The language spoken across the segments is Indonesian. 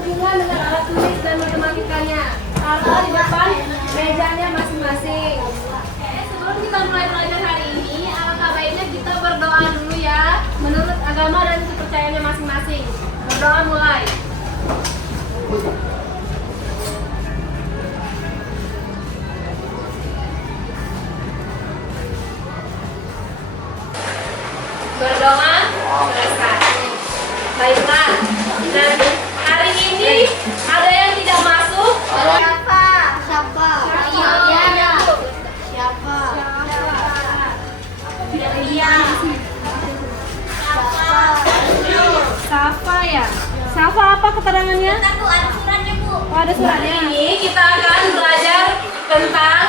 sehubungan dengan alat tulis dan matematikanya. Taruh di depan mejanya masing-masing. Sebelum kita mulai belajar hari ini, alangkah baiknya kita berdoa dulu ya, menurut agama dan kepercayaannya masing-masing. Berdoa mulai. Berdoa selesai. Baiklah. Nah, hari ini ada yang tidak masuk. Siapa? Siapa? Siapa? Siapa? Safa ya? Safa apa keterangannya? Bu, ada suratnya, Bu. Oh, ada suratnya. Hari ini kita akan belajar tentang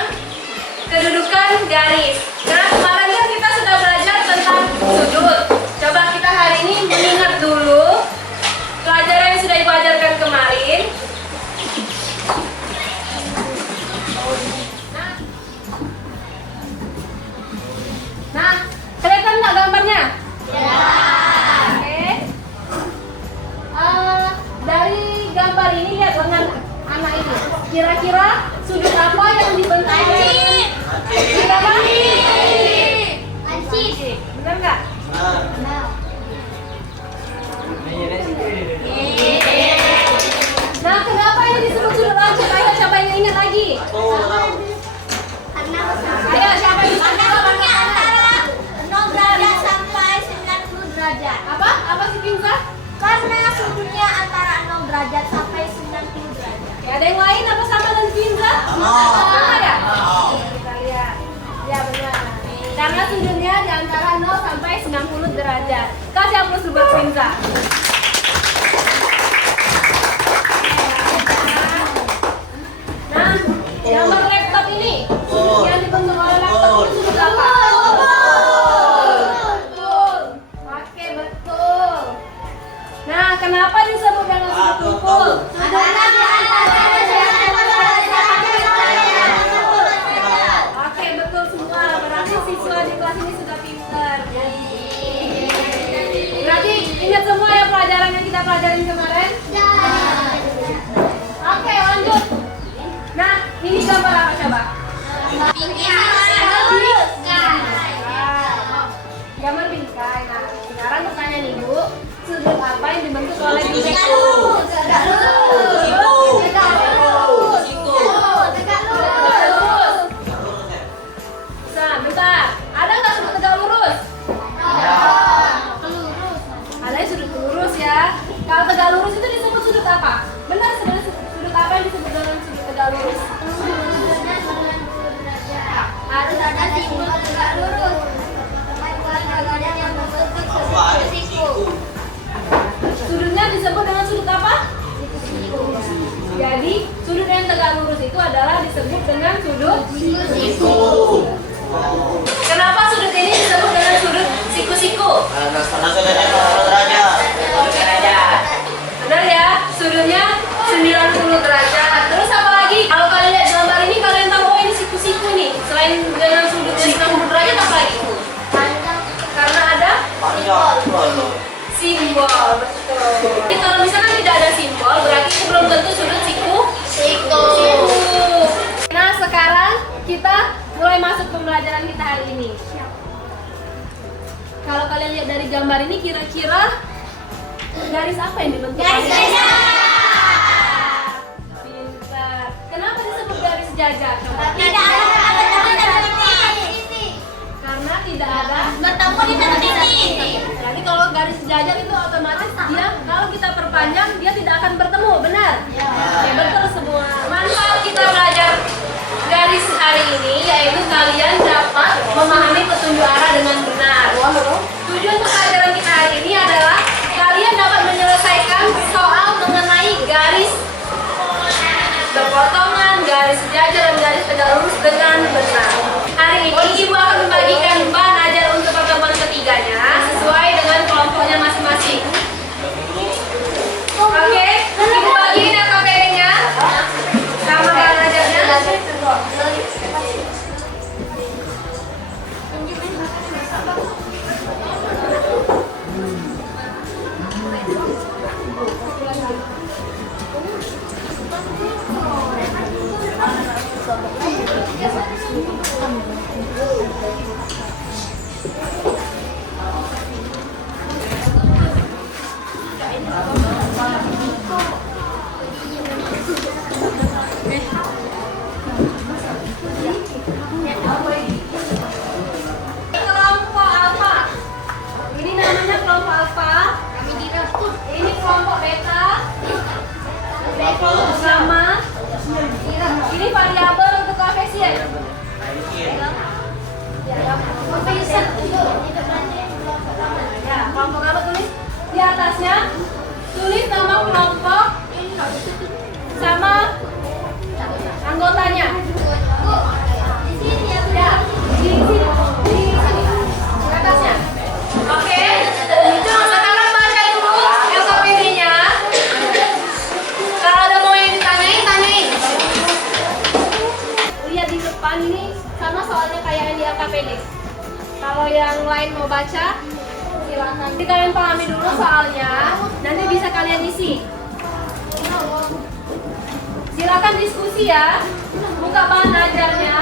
kedudukan garis. Nah, kemarin kan kita sudah belajar tentang sudut. Coba kita hari ini mengingat dulu pelajaran yang sudah dipelajarkan kemarin. Nah, kelihatan nggak gambarnya? Ya. Oke. Dari gambar ini lihat lengan anak ini. Kira-kira sudut apa yang dibentuk? Sudut apa? Ansip. Benar nggak? Nah, kenapa ini disebut sudut lancip? Ayo, siapa yang ingat lagi? Ayo, siapa yang ingat? Antara 0 derajat sampai 90 derajat. Apa sih Pinsa? Karena sudutnya antara 0 derajat sampai 90 derajat. Ya, ada yang lain apa sama dengan Pinsa? Sama ya? Kita lihat. Ya, benar. Karena sudutnya di antara 0 sampai 90 derajat. Kasih aplaus buat Pinsa. Nah, gambar laptop ini yang dibentuk oleh laptop itu sudut apa? Betul. Oke, betul. Nah, kenapa disebut dengan sudut kumpul? Karena di antara Oke, betul semua. Berarti siswa di kelas ini sudah pintar. Berarti ingat semua ya pelajaran yang kita pelajarin kemarin? Oke, lanjut. Nah, ini gambar apa coba? Gambar bingkai. Nah, sekarang pertanyaan Ibu, sudut apa yang dibentuk oleh bingkai? Nah, bentar. Ada nggak sudut tegak lurus? Ada sudut lurus ya. Kalau tegak lurus itu disebut sudut apa? Benar, sebenarnya sudut apa yang disebut dengan sudut tegak lurus? harus ada simbol tegak lurus. Yang berbentuk siku. Sudutnya disebut dengan sudut apa? Jadi, sudut yang tegak lurus itu adalah disebut dengan sudut Siku. Kenapa sudut ini disebut dengan sudut siku-siku? Benar ya, sudutnya 90 derajat. Terus apa lagi? Kalau kalian lihat gambar ini, kalian tahu oh ini siku-siku nih. Selain dengan sudut 90 derajat apa lagi? Karena ada simbol, betul. Jadi kalau misalkan tidak ada simbol, berarti itu belum tentu sudut siku. Nah, sekarang kita mulai masuk pembelajaran kita hari ini. Kalau kalian lihat dari gambar ini, kira-kira garis apa yang dibentuk? Garis jajak. Pintar. Kenapa disebut garis jajak? Coba. Tidak ada titik. Karena tidak ada Bertemu di titik. Jadi kalau garis jajak itu otomatis dia kalau kita perpanjang dia tidak akan bertemu, benar? Ya, betul semua. Manfaat kita belajar garis hari ini yaitu kalian dapat memahami petunjuk arah dengan benar. Tujuan pelajaran kita hari ini adalah kalian dapat menyelesaikan soal mengenai garis berpotongan, garis sejajar, dan garis tegak lurus dengan benar. Hari ini Ibu akan membagikan bahan ajar untuk pertemuan ketiganya sesuai dengan kelompoknya masing-masing. Oke, Ibu bagiin LKPD-nya sama bahan ajarnya. KPD. Kalau yang lain mau baca, silakan. Jadi kalian pahami dulu soalnya, nanti bisa kalian isi. Silakan diskusi ya. Buka bahan ajarnya.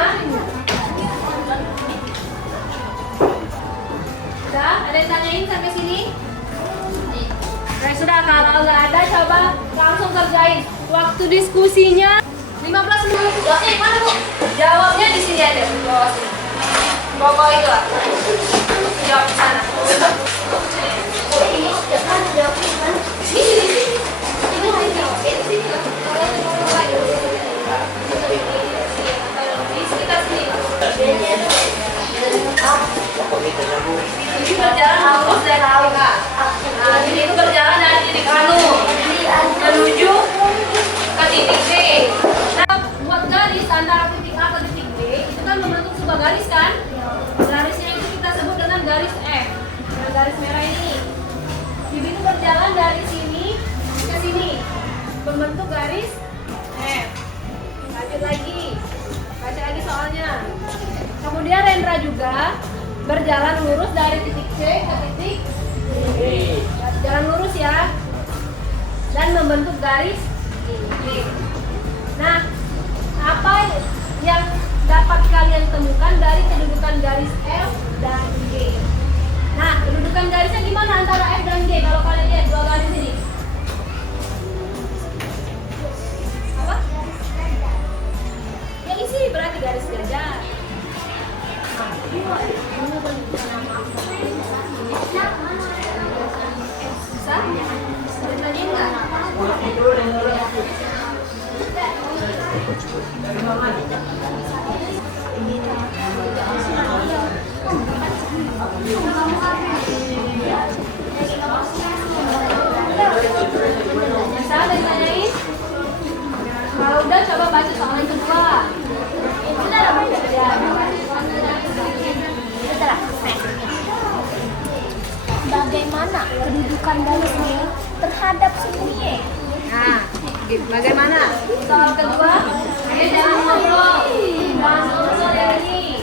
Udah, ada yang tanyain sampai sini? Nah, sudah, kalau nggak ada coba langsung kerjain. Waktu diskusinya 15 menit. Mana Bu? Jawabnya di sini ada, di bawah sini. Bawah itu lah. Jawab di sana. Ini berjalan lurus dan alga. Nah, ini itu berjalan dari titik anu menuju ke titik B. Nah, buat garis antara titik A ke titik B itu kan membentuk sebuah garis kan? Garisnya itu kita sebut dengan garis F. Nah, garis merah ini. Jadi itu berjalan dari sini ke sini, membentuk garis F. Lanjut lagi, baca lagi soalnya. Kemudian Rendra juga berjalan lurus dari titik C ke titik B. Jalan lurus ya. Dan membentuk garis G. Nah, apa yang dapat kalian temukan dari kedudukan garis F dan G? Nah, kedudukan garisnya gimana antara F dan G kalau kalian lihat dua garis ini? Apa? Ya isi berarti garis gajah. Bisa? Ditanyain nggak? Bisa ditanyain? Kalau udah coba baca soal yang kedua. Bagaimana kedudukan garis G terhadap sumbu Y? Nah, bagaimana? Soal kedua, jangan ngobrol. Jangan ngobrol yang ini.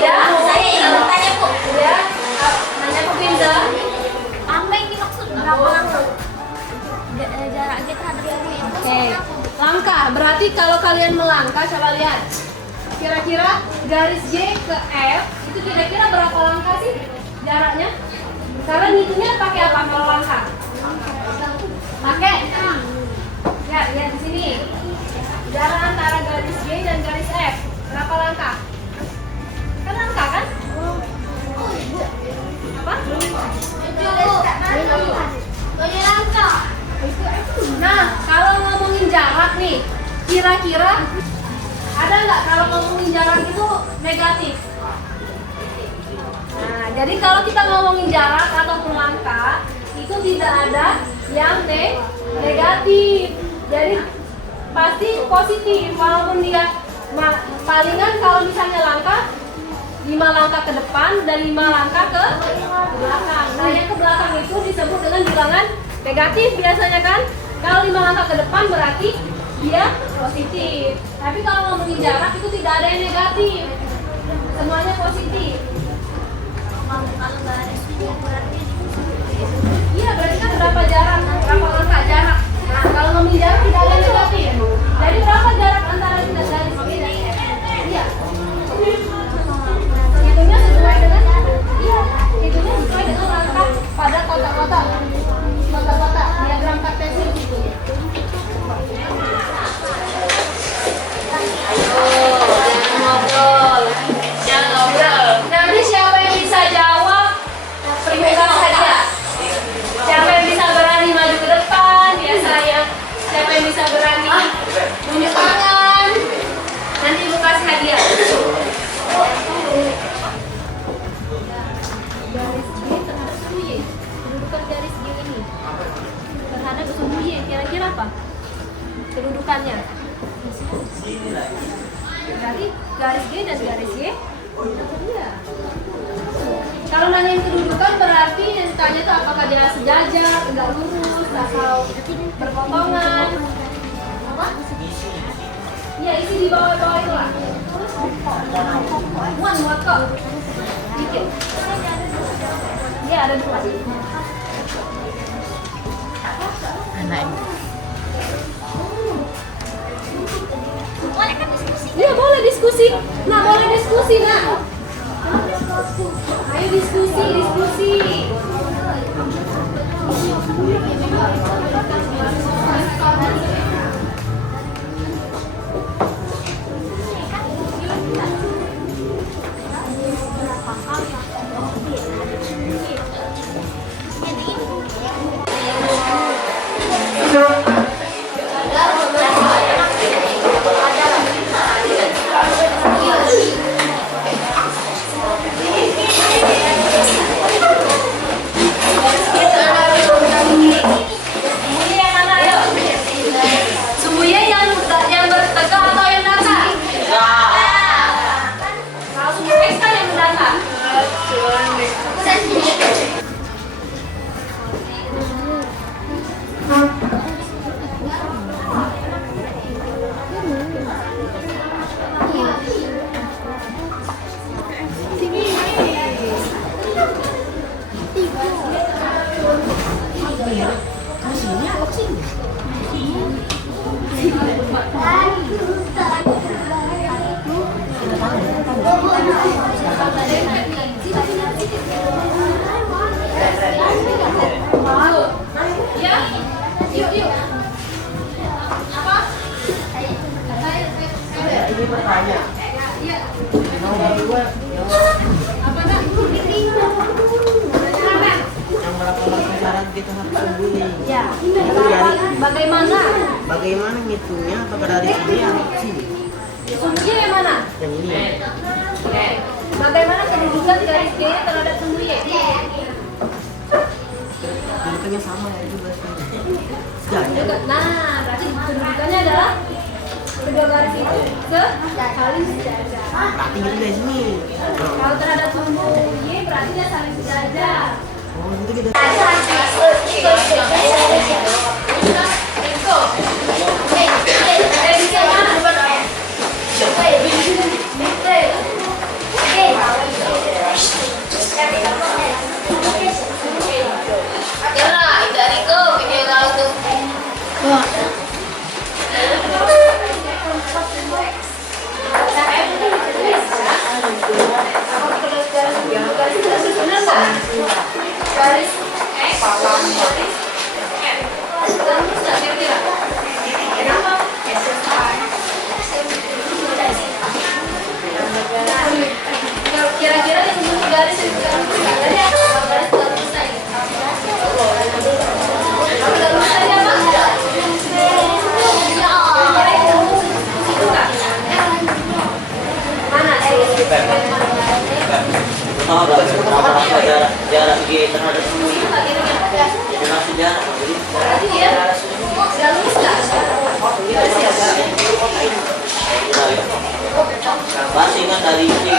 Ya, saya ingin bertanya Bu. Ya, nanya ke Pinda. Apa yang dimaksud berapa langkah? Jarak G terhadap sumbu Y. Oke, langkah. Berarti kalau kalian melangkah, coba lihat. Kira-kira garis J ke F itu kira-kira berapa langkah sih jaraknya? Kalian hitungnya pakai apa kalau langkah? Pakai. Ya, lihat di sini. Jarak antara garis J dan garis F berapa langkah? Kan langkah kan? Apa? Nah, kalau ngomongin jarak nih, kira-kira ada nggak kalau ngomongin jarak itu negatif? Nah, jadi kalau kita ngomongin jarak ataupun langkah, itu tidak ada yang negatif. Jadi pasti positif, walaupun dia palingan kalau misalnya langkah 5 langkah ke depan dan 5 langkah ke belakang. Nah, yang ke belakang itu disebut dengan bilangan negatif biasanya kan. Kalau 5 langkah ke depan berarti dia positif. Tapi kalau ngomongin jarak itu tidak ada yang negatif. Semuanya positif. Iya, berarti kan berapa jarak, berapa langkah jarak. Nah, kalau ngomongin jarak tidak ada yang negatif. Jadi berapa jarak antara kita garis B dan F? Iya. Hitungnya sesuai dengan hitungnya sesuai dengan langkah pada kotak-kotak diagram kartesian gitu. Jangan ngobrol. Nanti siapa yang bisa jawab terima hadiah. Siapa yang bisa berani maju ke depan biasanya. Siapa yang bisa berani tunjuk tangan. Nanti ibu kasih hadiah. Garis G terhadap sumbu Y. Kedudukan garis G ini terhadap sumbu Y kira-kira apa? Kedudukannya. Berarti garis G dan garis Y. Iya. Kalau nanyain kedudukan berarti yang tanya tuh apakah dia sejajar, enggak lurus, atau berpotongan. Apa? Iya, isi di bawah-bawah itu lah. Muat kok. Dikit. Iya, ada dua. Anak Boleh kan diskusi? Iya, boleh diskusi. Nah, boleh diskusi, nah. Ayo diskusi. Sumbunya yang bertegak atau yang datar? Kalau sumbu X kan yang datar. Ya, yuk. Apa? ini bertanya. Iya. Apa nak? yang berapa syarat kita harus sembunyi? Ya. Bagaimana? Bagaimana ngitungnya? Apakah dari sini atau sini? Sumbunya yang mana? Yang ini. Bagaimana kedudukan garis G terhadap sumbu Y? Kedudukannya sama ya itu berarti. Sejajar. Nah, berarti kedudukannya adalah kedua garis itu saling sejajar. Berarti gitu dari sini. Kalau terhadap sumbu Y berarti dia saling sejajar. Oh itu kita. Garis X, garis M. Terus nggak kira-kira? Kenapa? Kira-kira yang sebelum garis itu garis tadi apa? Garis nggak selesai. Apa nggak selesai apa? Kira-kira itu nggak? Mana? Jarak dia terhadap sini. Jadi masih jarak. Berarti dia nggak lurus nggak? Masih kan dari ini.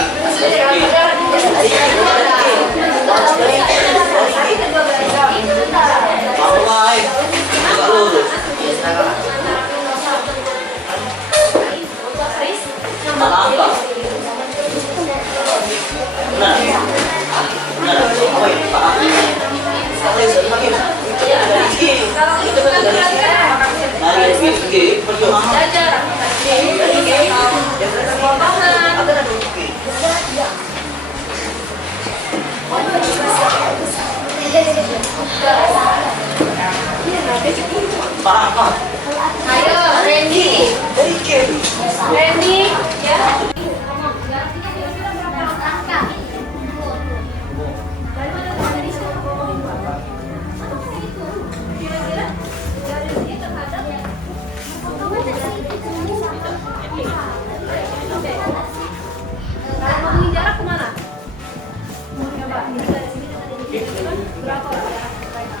Nggak lurus. Malah apa? Benar. Benar. Oh ini Pak. Dari G perjuangan. Jajar. Pak apa? Ayo, Randy. Randy, ya. Kira-kira garis ini terhadap kalau ngomongin jarak kemana? Coba, ini dari sini dengan ini berapa jarak mereka?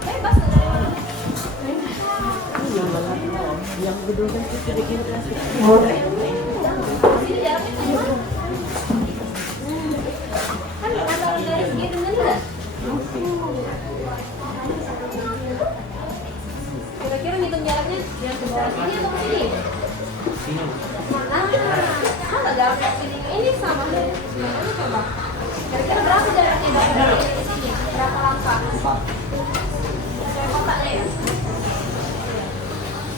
Bebas dari mana? Yang gedung kan itu kira-kira Sini jaraknya sama. Kan antara garis G dengan enggak? Kira-kira ngitung jaraknya yang ke bawah sini atau ke sini? Mana? Sama jaraknya ke sini. Ini sama deh. Ini coba. Kira-kira berapa jaraknya dari sini ke sini? Berapa langkah? Saya kotak ya.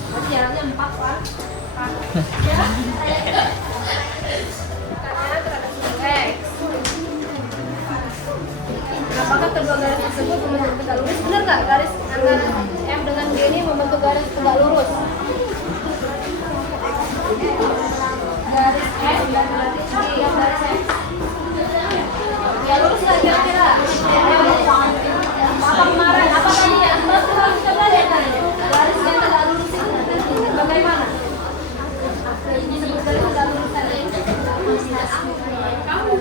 Berarti jaraknya 4 kan? Ya. Karena terhadap sumbu X. Apakah kedua garis tersebut membentuk tegak lurus? Benar nggak garis antara M dengan G ini membentuk garis tegak lurus? Garis M dan garis G yang garis M. Ya lurus nggak kira-kira? Apa kemarin? Apa tadi ya? Kalau kita belajar tadi garis yang tegak lurus itu bagaimana? Disebut garis tegak lurus tadi. Kamu?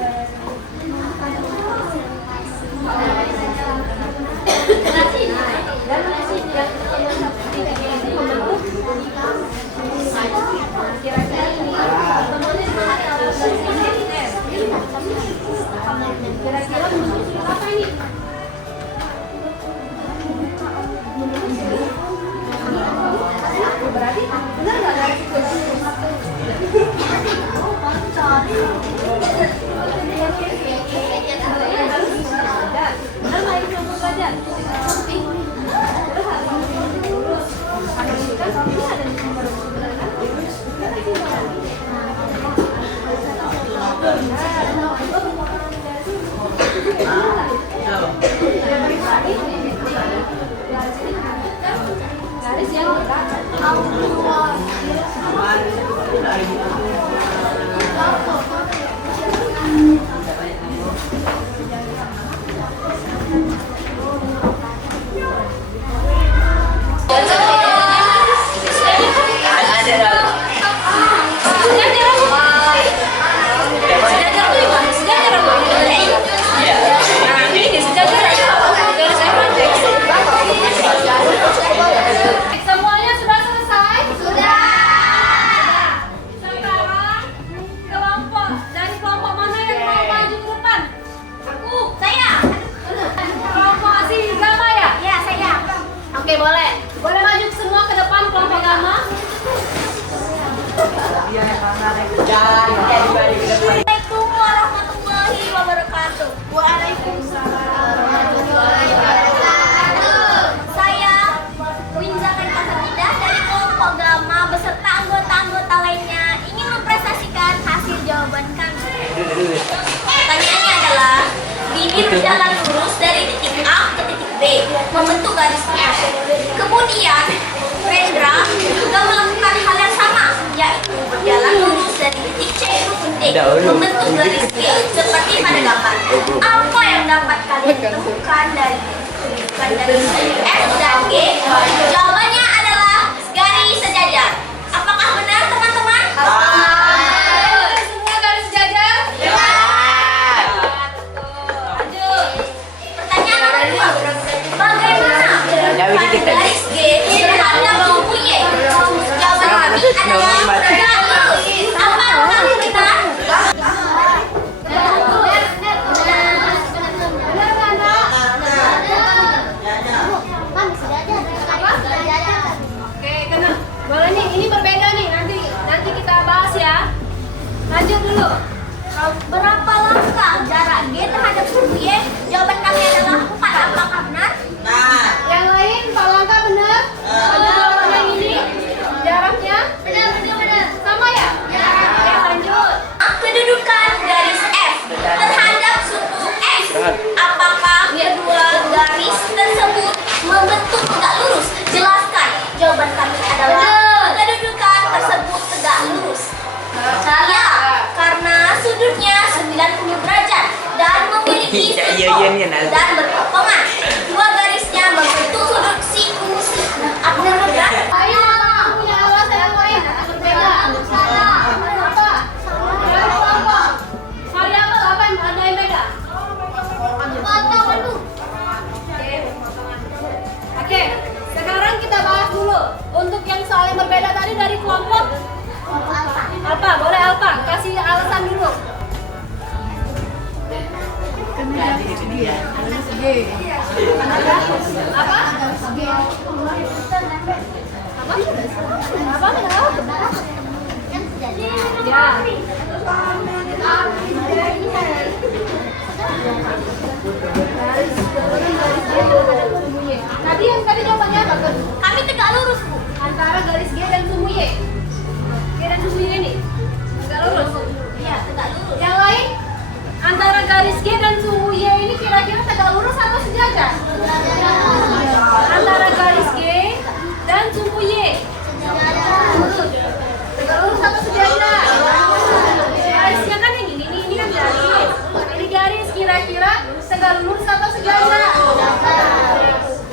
Kira-kira bentuk apa ini? Berarti benar nggak garis itu? Benar nggak ini contoh belajar? Garis yang semuanya sudah selesai? Sudah. Sekarang kelompok dari kelompok mana yang mau maju ke depan? Aku. Saya. Kelompok asli Gama ya? Ya, saya. Oke, boleh. Boleh maju semua ke depan kelompok Gama. Assalamualaikum warahmatullahi wabarakatuh. Waalaikumsalam warahmatullahi wabarakatuh. Saya Winzakan Kasatidah dari kelompok Gama beserta anggota-anggota lainnya ingin mempresentasikan hasil jawaban kami. Pertanyaannya adalah bibir jalan lurus dari titik A ke titik B membentuk garis F. Kemudian Rendra juga melakukan hal yang sama, yaitu berjalan lurus dari titik C ke titik D membentuk garis G seperti pada gambar. Apa yang dapat kalian temukan dari kedudukan dari F dan G? Jawabannya adalah garis sejajar. Apakah benar teman-teman? Semua garis sejajar? Lanjut. Pertanyaan nomor 2. Bagaimana kedudukan garis G terhadap sumbu Y? Jawaban kami adalah tegak lurus. Apakah benar? Oke, kena. Boleh nih, ini berbeda nih. Nanti kita bahas ya. Lanjut dulu. Berapa langkah jarak G terhadap sumbu Y? Jawaban kami adalah 4. Apakah benar? Yang lain, Pak Langka benar? Ada jawaban yang ini? Jaraknya? Benar. Sama ya? Oke, lanjut. Kedudukan garis F terhadap sumbu X. Apakah kedua garis tersebut membentuk tegak lurus? Jelaskan. Jawaban kami adalah kedudukan tersebut tegak lurus. Ya, karena sudutnya 90 derajat dan memiliki sudut dan berpotongan. Dua garisnya membentuk sudut siku-siku. Apa benar? Ayo, punya alasan yang lain. Berbeda. Apa? Variabel apa yang ada yang beda? Oke, sekarang kita bahas dulu. Untuk yang berbeda tadi dari kelompok Alfa. Boleh Alfa, kasih alasan dulu. Apa? Apa? Ya. Tadi jawabannya apa tuh? Kami tegak lurus, Bu. Antara garis G dan sumbu Y. G dan sumbu Y ini tegak lurus. Iya, tegak lurus. Yang lain antara garis G dan sumbu Y ini kira-kira tegak lurus atau sejajar? Antara garis G dan sumbu Y. Tegak lurus atau sejajar? Garisnya kan yang ini kan garis. Ini garis kira-kira tegak lurus atau sejajar?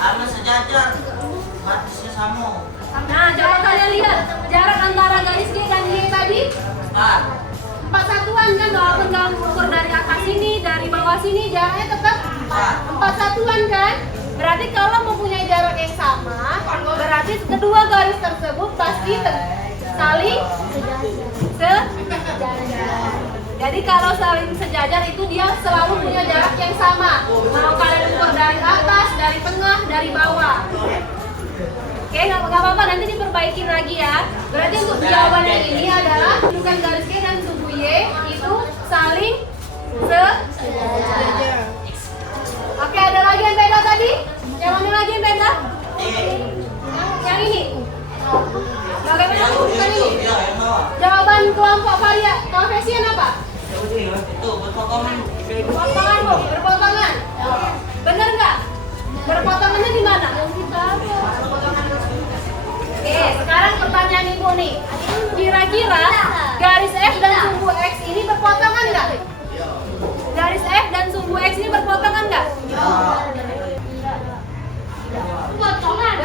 Sama sejajar. Batasnya sama. Nah, coba kalian lihat jarak antara garis G dan Y tadi 4 satuan kan, walaupun kalau ukur dari atas sini, dari bawah sini jaraknya tetap 4 satuan kan? Berarti kalau mempunyai jarak yang sama, berarti kedua garis tersebut pasti saling sejajar. Jadi kalau saling sejajar itu dia selalu punya jarak yang sama. Mau kalian ukur dari atas, dari tengah, dari bawah. Oke, nggak apa-apa, nanti diperbaikin lagi ya. Berarti untuk jawaban yang ini adalah bukan garis G dan sumbu Y itu saling sejajar. Oke, ada lagi yang beda tadi? Yang mana lagi yang beda? Yang ini. Bagaimana bukan ini? Jawaban kelompok varian koefisien apa? Itu berpotongan. Berpotongan, Bu. Berpotongan. Bener nggak? Berpotongannya di mana? Oke, sekarang pertanyaan Ibu nih. Kira-kira garis F dan sumbu X ini berpotongan nggak? Garis F dan sumbu X ini berpotongan nggak? Potongan.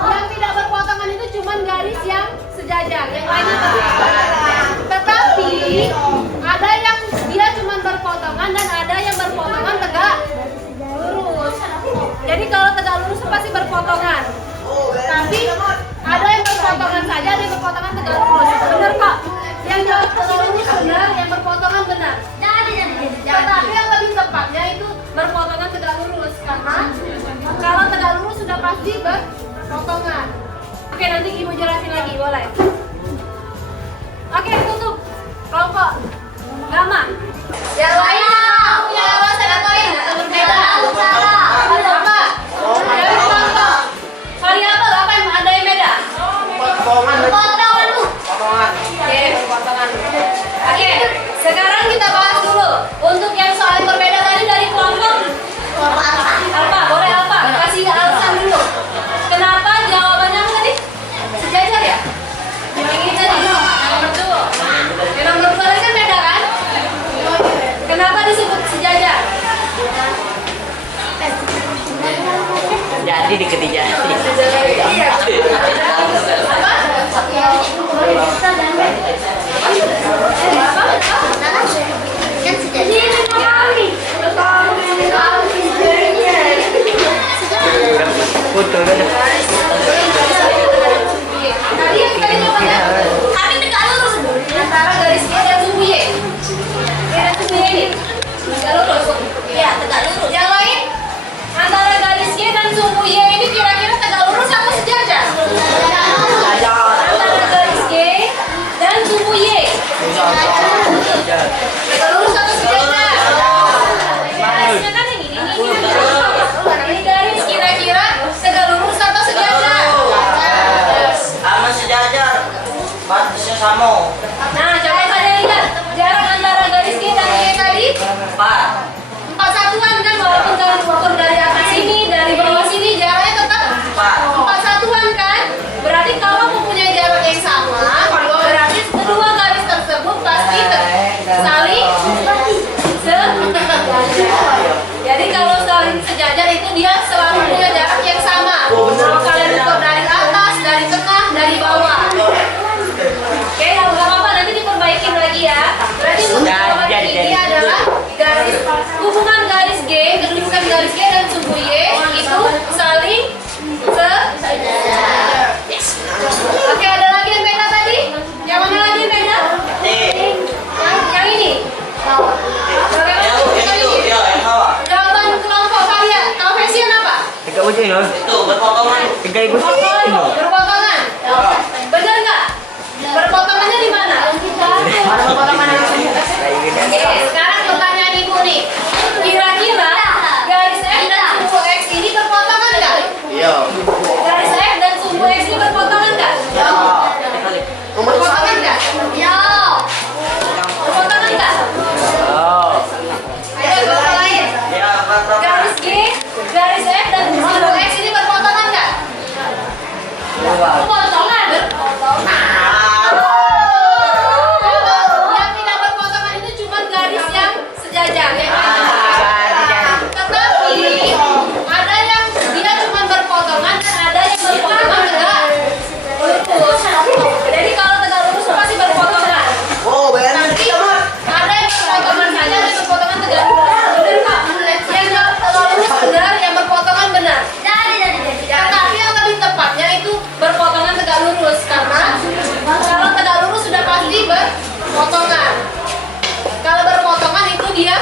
Kalau yang tidak berpotongan itu cuma garis yang sejajar, yang lainnya berpotongan. Tetapi ada yang dia cuma berpotongan dan ada yang berpotongan tegak lurus. Jadi kalau tegak lurus pasti berpotongan. Tapi ada yang berpotongan saja, ada yang berpotongan tegak lurus. Benar kok? Yang jawab tegak lurus benar, yang berpotongan benar. Tetapi yang lebih tepatnya itu berpotongan tegak lurus, karena kalau tegak lurus sudah pasti berpotongan. Oke, nanti Ibu jelasin lagi, boleh? Oke, tutup kelompok gamma. Yang lain punya alasan atau lain atau berbeda? Apa? Variabel apa yang ada yang beda? Potongan, Bu. Oke, potongan. Oke, sekarang kita bahas dulu untuk yang soal berbeda tadi dari kelompok Alfa. Boleh Alfa kasih alasan dulu. Kenapa jawabannya apa tadi? Sejajar ya? Yang ini tadi nomor 2. Yang nomor 2 tadi kan beda kan? Kenapa disebut sejajar? Jadi di ketiga. Betul kan? Tadi yang tadi jawabannya Kami tegak lurus, Bu. antara garis G dan sumbu Y. G dan sumbu Y ini tegak lurus. Iya, tegak lurus. Yang lain antara garis G dan sumbu Y ini kira-kira tegak lurus atau sejajar? Antara garis G dan sumbu Y tegak lurus atau sejajar? Garisnya kan ini garis kira-kira tegak lurus atau sejajar? loh. Itu berpotongan. Kayak gue sih loh. Berpotongan. Benar nggak? Berpotongannya di mana? Mana potongan? Oke, sekarang pertanyaan ibu nih. Kira-kira garis F dan sumbu X ini berpotongan nggak? Iya. Garis F dan sumbu X ini berpotongan nggak? Berpotongan nggak? Ya. Berpotongan nggak? Oh. Ayo contoh lain. Ya, berpotongan. Garis G, garis F dan sumbu X ini berpotongan nggak? Berpotongan. Yang tidak berpotongan itu cuma garis yang sejajar ya. Tetapi ada yang dia cuma berpotongan dan ada yang berpotongan tegak lurus. Jadi kalau tegak lurus pasti berpotongan. Oh, benar. Nanti ada yang berpotongan saja, ada yang berpotongan tegak lurus. Benar Pak? Yang tegak lurus benar, yang berpotongan benar. Tetapi yang lebih tepatnya itu berpotongan tegak lurus karena kalau tegak lurus sudah pasti berpotongan. Kalau berpotongan itu dia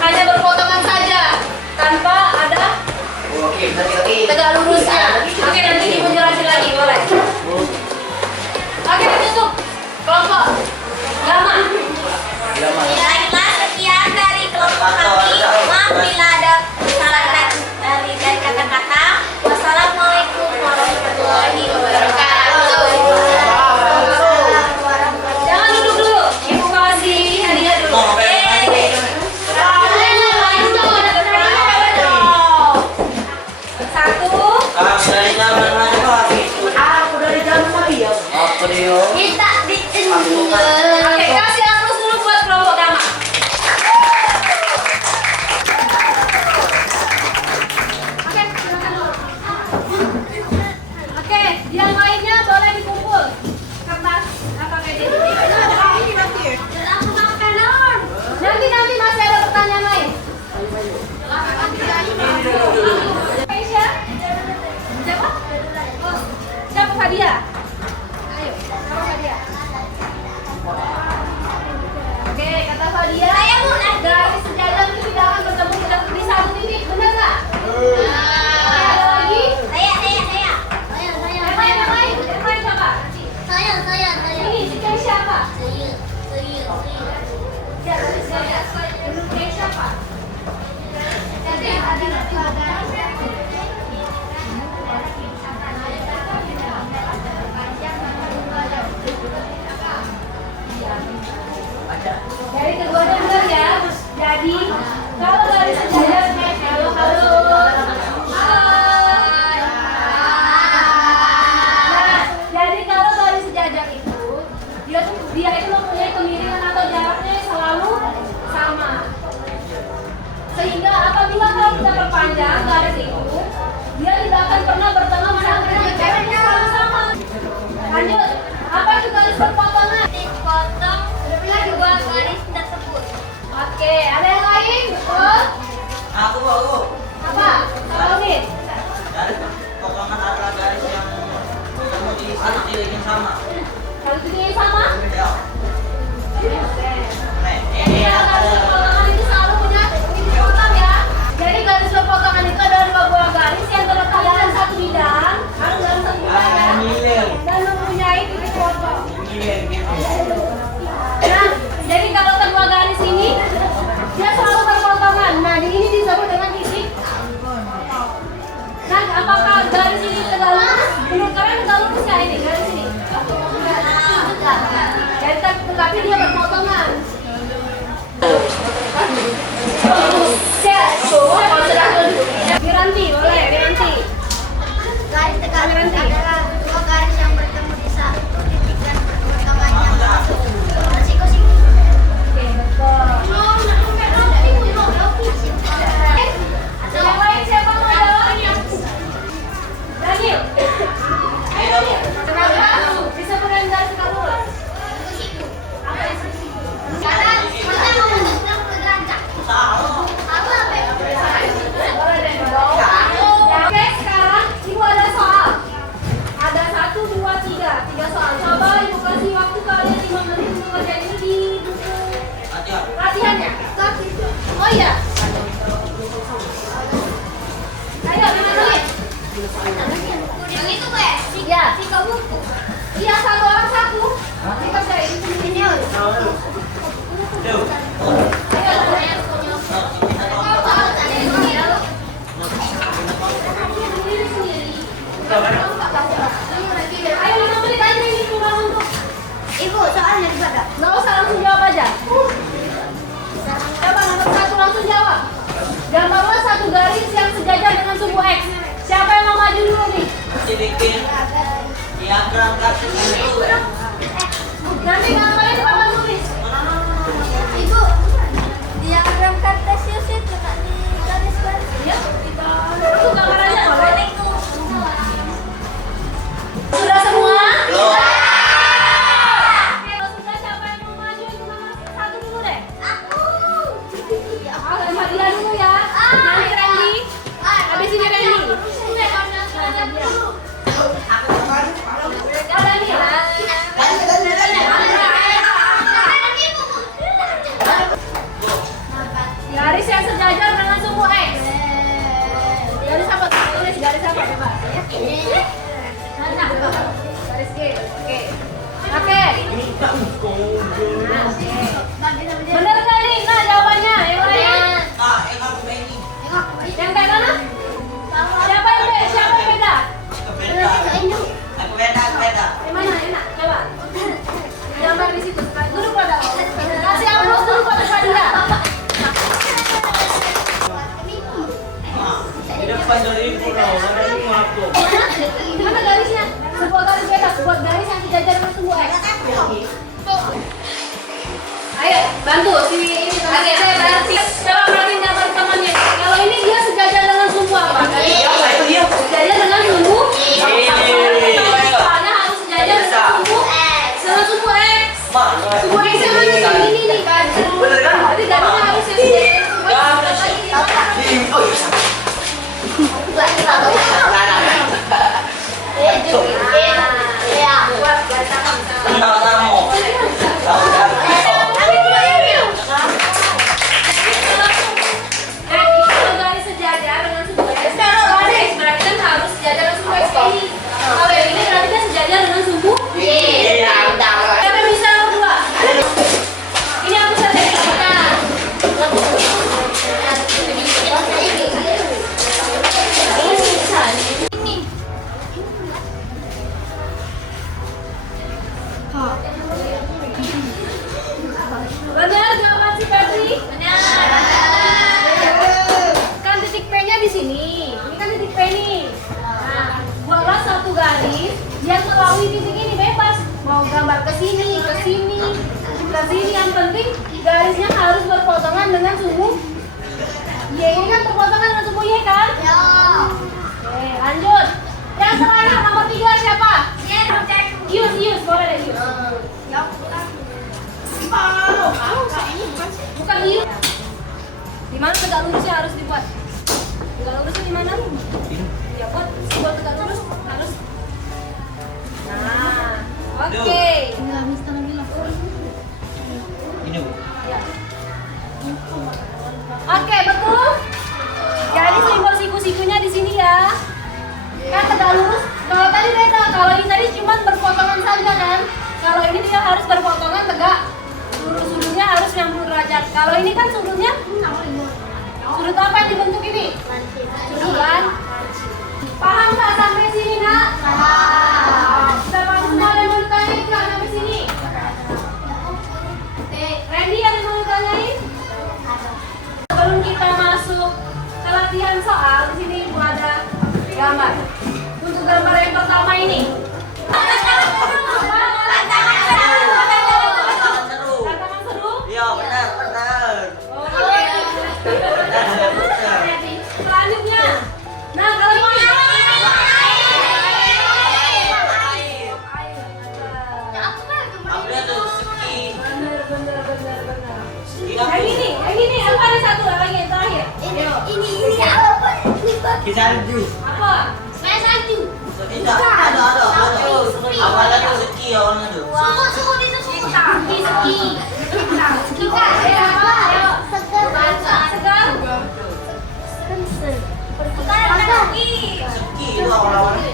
hanya berpotongan saja tanpa ada Oke, nanti. tegak lurusnya. Oke, nanti ibu jelasin lagi boleh. Oke, tutup kelompok gamma. Baiklah, sekian dari kelompok kami. Maaf bila ada kesalahan dari kata-kata. Wassalamualaikum warahmatullahi wabarakatuh. Jangan duduk dulu. Ibu kasih hadiah dulu. Satu. Dari zaman mana lagi? Aku dari zaman lagi ya. Apa dia? Kita Oke, kasih aplaus dulu buat kelompok gamma. Oke, silakan dulu. Oke, yang lainnya boleh dikumpul. Kertas apa kayak ini? Nanti masih ada pertanyaan lain. Aisyah? Siapa? Oh, siapa Fadia? Ayo, siapa Fadia? Oke, kata Fadia, garis sejajar itu tidak akan bertemu di satu titik, benar nggak? Ada lagi? Yang lain siapa? Ini, si siapa? Siapa? Dari keduanya benar ya. Jadi kalau garis sejajar halo. Hai. Nah, jadi kalau garis sejajar itu dia itu mempunyai kemiringan atau jaraknya selalu sama. Sehingga apabila kalau kita perpanjang garis itu, dia tidak akan pernah bertemu dengan jaraknya selalu sama. Lanjut, apa itu garis berpotongan? Dipotong dua garis tersebut. Oke, ada yang lain? Betul? Aku. Apa? Apa lagi? Garis potongan adalah garis yang ketemu di satu titik yang sama. Kalau titiknya sama? Ya. Oke. Ini Ya, garis berpotongan itu selalu punya titik potong ya. Jadi garis berpotongan itu adalah dua buah garis yang terletak dalam satu bidang, harus dalam satu bidang ya, dan mempunyai titik potong. Nah, jadi kalau kedua garis ini dia selalu berpotongan. Nah, di ini disebut dengan titik potong. Nah, apakah garis ini tegak lurus? Menurut kalian tegak lurus ya ini garis ini? Jadi tetapi dia berpotongan. Wiranti, boleh Wiranti. Garis tegak lurus adalah dua garis yang bertemu di satu titik dan berpotongan yang masuk. Siko-siko. Oke, betul. Yang lain siapa mau jawab? Daniel. Ayo Daniel. Kenapa bisa berendah tegak lurus? Gambarlah satu garis yang sejajar dengan sumbu X. Siapa yang mau maju dulu nih? Mesti bikin diagram kartu itu. Nanti gambarnya di papan tulis. Ibu, diagram kartesius itu kak di garis-garis. Ya, kita itu gambar aja boleh. Sudah semua? Belum. Kalau sudah, siapa yang mau maju itu nomor satu dulu deh. Aku. Sama dia dulu ya. Nanti Randy. Habis ini Randy. Ada nih. Garis yang sejajar dengan sumbu X. Garis apa? Tulis garis apa? Coba. Garis G. Oke. Oke. Bener nggak nih? Nah jawabannya. Yang lain? Ah, yang aku ini. Yang kayak mana? Siapa yang beda? Siapa yang beda? Aku beda. Yang mana? Enak. Coba. Gambar di situ. Duduk pada. Kasih aplaus dulu pada Fadila. Di depan dari pulau, ada yang aku. Mana garisnya? Sebuah garis beda. Sebuah garis yang sejajar dengan sumbu X. Ayo, bantu si ini. Oke, saya berarti. Coba perhatiin gambar temannya. Kalau ini dia sejajar dengan sumbu apa? Iya, itu dia. Sejajar dengan sumbu. Soalnya harus sejajar dengan sumbu X. Dengan sumbu X. Sumbu X yang mana sih? Ini nih. Bener kan? Berarti garisnya harus yang sejajar dengan sumbu X. Kenal kamu. Kalau garis sejajar dengan sumbu X, garis berarti kan harus sejajar dengan sumbu X ini. Kalau yang ini berarti kan sejajar dengan sumbu Y. Siapa yang bisa nomor 2? Ini aku saja. Benar jawaban si Febri? Benar. Kan titik P-nya di sini. Ini kan titik P nih. Nah, buatlah satu garis yang melalui titik ini bebas. Mau gambar ke sini, ke sini, ke sini. Yang penting garisnya harus berpotongan dengan sumbu Y. Ini kan berpotongan dengan sumbu Y kan? Oke, lanjut. Yang terakhir nomor 3 siapa? Yus, boleh deh Yus. Bukan Yus. Di mana tegak lurusnya harus dibuat? Tegak lurusnya di mana? Ya buat tegak lurus harus. Nah, oke. Ini Bu. Ya. Oke, betul. Jadi simbol siku-sikunya di sini ya. Kan tegak lurus. Kalau tadi beda. Kalau ini tadi cuma berpotongan saja kan. Kalau ini dia harus berpotongan tegak. Sudutnya harus 90 derajat. Kalau ini kan sudutnya sudut apa yang dibentuk ini? Sudut kan? Paham nggak sampai sini nak? Sudah paham semua ada yang mau ditanyain nggak sampai sini? Randy ada yang mau ditanyain? Sebelum kita masuk ke latihan soal, di sini Ibu ada gambar. Untuk gambar yang pertama ini. Tantangan seru? Iya, benar. Oke. Selanjutnya. Nah, kalau ini Aku lihat tuh seki. bener. Seki Yang ini apa ada satu lagi yang terakhir? Ayo. Ini apa? Kisah ju. Apa? Tidak, ada. Awalnya tuh seki awalnya tuh. Seki itu awal-awalnya.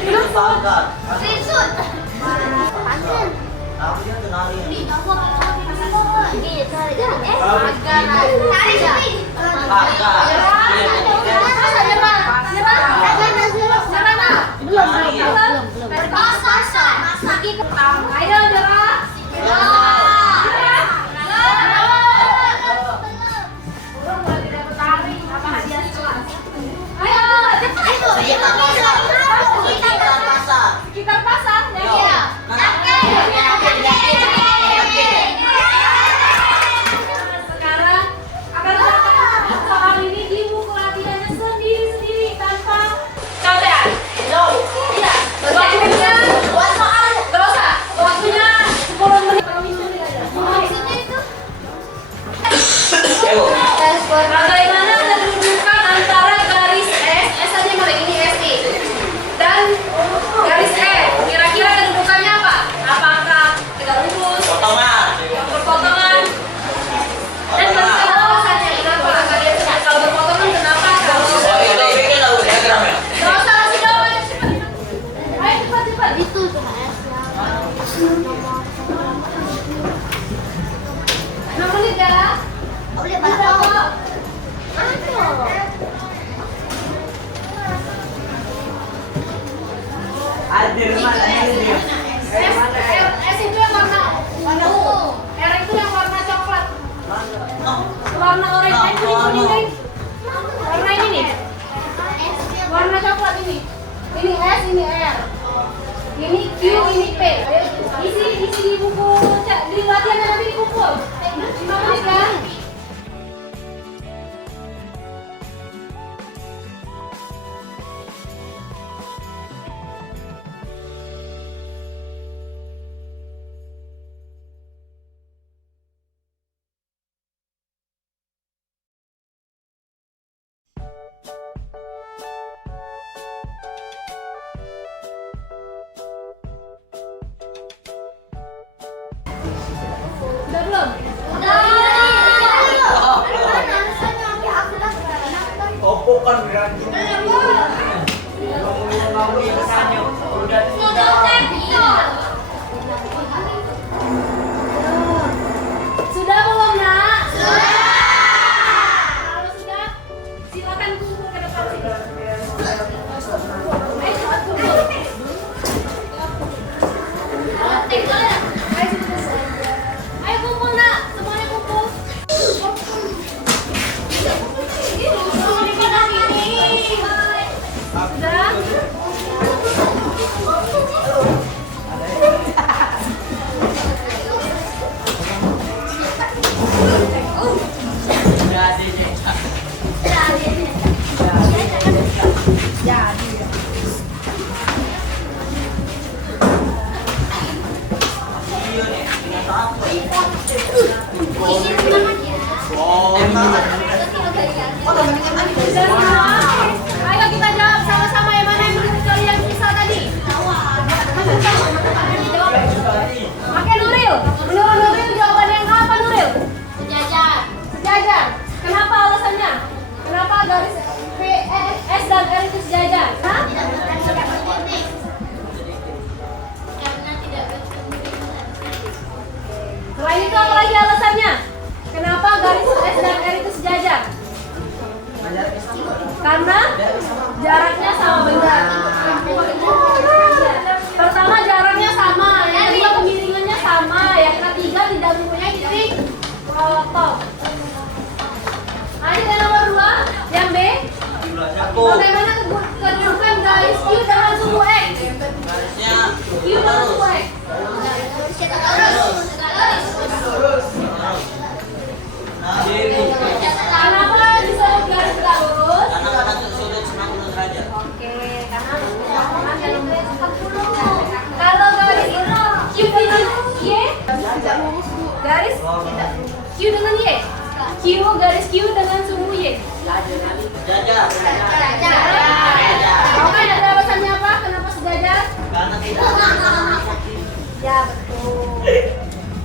Itu pagar. Aku dia tuh nari. Ayo, Dora. ya. Boleh Udah balap kok. Aduh. Adil mana ini? S itu yang warna ungu. R itu yang warna coklat. Warna oranye kuning kuning. Warna ini nih. Warna coklat ini. Ini S, ini R. Ini Q, ini P. Ayo, isi di buku di latihannya nanti dikumpul. 5 menit kan? Udah belum? Opo kan berani. Ngomongin pesannya udah Sudah belum, Nak? Sudah. Kalau sudah, silakan kumpul ke depan sini. Ayo cepat kumpul. Ayo kumpul, Nak. Semuanya kumpul. Sudah? jadi. Iya nih, dengan apa? Oh, emang. Sudah semua? Ayo kita jawab sama-sama yang mana yang menurut kalian bisa tadi. Oke, Nuril. Menurut Nuril jawaban yang apa, Nuril? Sejajar. Kenapa alasannya? Kenapa garis P, S dan R itu sejajar? Hah? Selain itu apa lagi alasannya? Kenapa garis S dan R itu sejajar? Karena jaraknya sama benar. Pertama jaraknya sama, yang kedua kemiringannya sama, yang ketiga tidak mempunyai titik top. Ayo yang nomor 2, yang B. Aku. Bagaimana kedudukan garis Q dengan sumbu X? Garisnya Q dengan sumbu X. Nah, jadi Kenapa disebut garis tegak lurus? karena pada sudut 90 derajat. Oke, karena kan yang nomor 40. Kalau garis Q dengan Y, garis Q dengan Y. Garis Q dengan sumbu Y. Jajar. Oke, ada alasannya apa? Kenapa sejajar? Karena tidak. Ya, betul.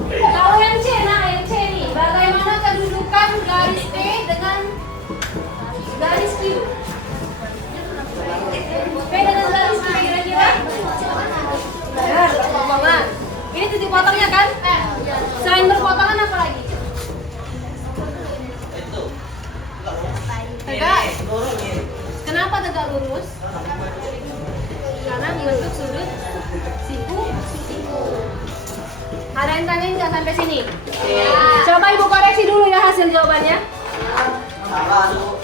Kalau yang C, nah yang C nih, bagaimana kedudukan garis P dengan garis Q? P dengan garis Q kira-kira? Benar, berpotongan. Ini titik potongnya kan? Selain berpotongan apa lagi? Itu. Tegak. Lurus ini. Kenapa tegak lurus? Karena membentuk sudut siku. Ada yang tanyain nggak sampai sini? Coba ibu koreksi dulu ya hasil jawabannya. Salah tuh.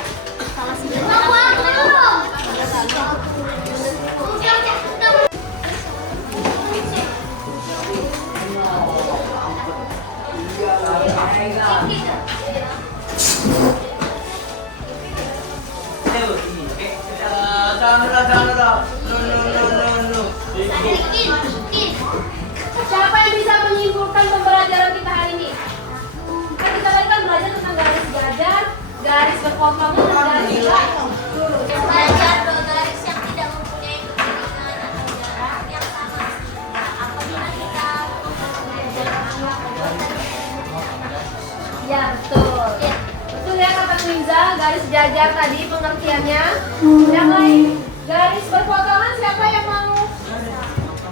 Siapa yang bisa menyimpulkan pembelajaran kita hari ini? Kan kita tadi kan belajar tentang garis jajar, garis berpotongan, dan garis tegak lurus. Belajar garis yang tidak mempunyai kemiringan atau jarak yang sama. Apabila kita Ya betul. Betul ya kata Winza, garis jajar tadi pengertiannya. Yang lain, garis berpotongan siapa yang mau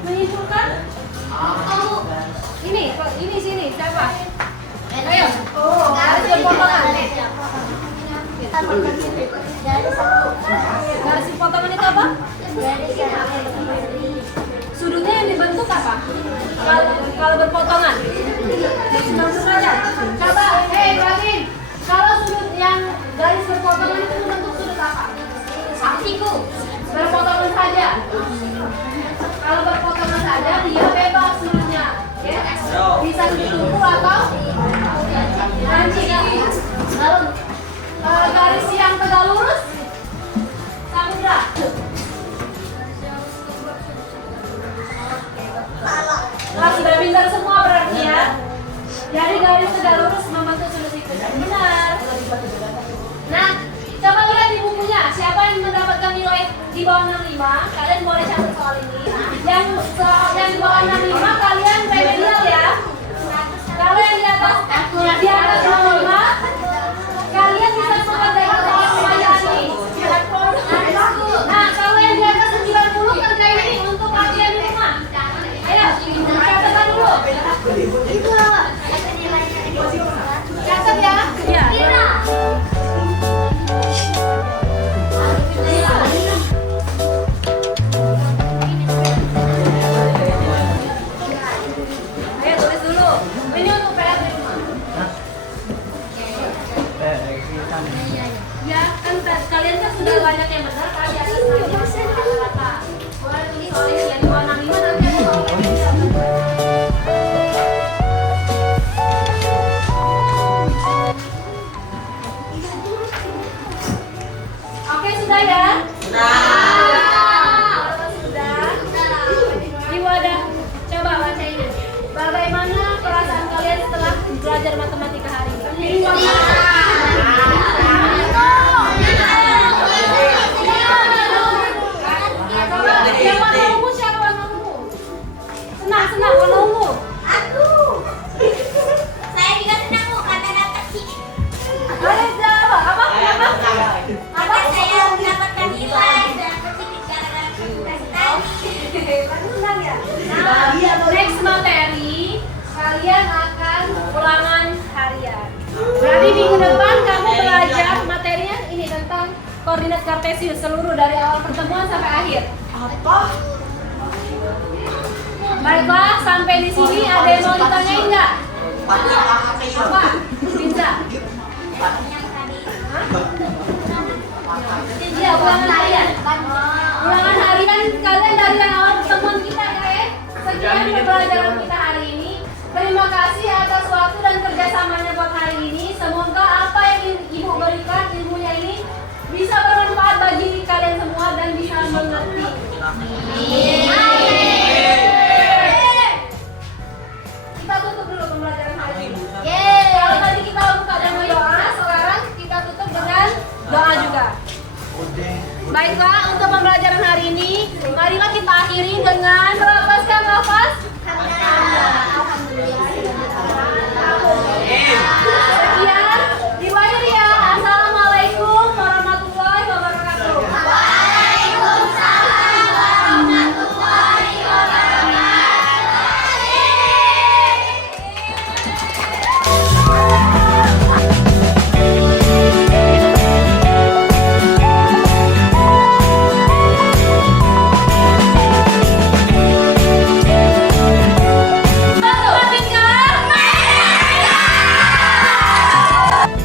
menyimpulkan? Ini sini siapa? Ayo. berpotongan. Garis potongan itu apa? Sudutnya yang dibentuk apa? Kalau berpotongan. 90 derajat. Coba, Ibrahim. Kalau sudut yang garis berpotongan itu membentuk sudut apa? Siku. Berpotongan saja. Kalau berpotongan saja dia bebas sudutnya. Ya. Bisa ditumpuk atau lancip. Lalu garis yang tegak lurus samudra. Nah, sudah pintar semua berarti ya. Jadi garis tegak lurus membentuk sudut siku. Benar. Nah, coba lihat di bukunya. Siapa yang mendapatkan nilai di bawah 65? Kalian boleh catat soal ini. Yang di bawah 65 kalian remedial ya. Kalau yang di atas 65 kalian bisa mengerjakan soal kebayaan nih. Nah, kalau yang di atas 90 kerjain ini untuk latihan di rumah. Ayo, catatkan dulu. Catat ya. Iya. Ayo tulis dulu. Ini untuk PR di rumah. Ya, kan kalian kan sudah banyak yang benar kan di atas 65 rata-rata. Boleh tulis soal ini yang di bawah 65 nanti ada soal remedial. Oke, sudah ya? Sudah. Di wadah, coba baca ini. Bagaimana perasaan kalian setelah belajar matematika hari ini? Yang warna ungu siapa warna ungu? Senang, warna ungu. Saya juga senang Bu, karena dapat sih. Ayo jawab, apa? Maka saya mendapatkan nilai dan sedikit gara-gara prestasi. Senang ya? Nah, next materi kalian akan ulangan harian. Berarti minggu depan kamu belajar materinya ini tentang koordinat kartesius seluruh dari awal pertemuan sampai akhir. Baiklah, sampai di sini ada yang mau ditanyain nggak? Apa? Bisa? Iya, ulangan harian. Ulangan harian kalian dari yang awal pertemuan kita ya. Sekian pembelajaran kita hari ini. Terima kasih atas waktu dan kerjasamanya buat hari ini. Semoga apa yang Ibu berikan ilmunya ini bisa bermanfaat bagi kalian semua dan bisa mengerti.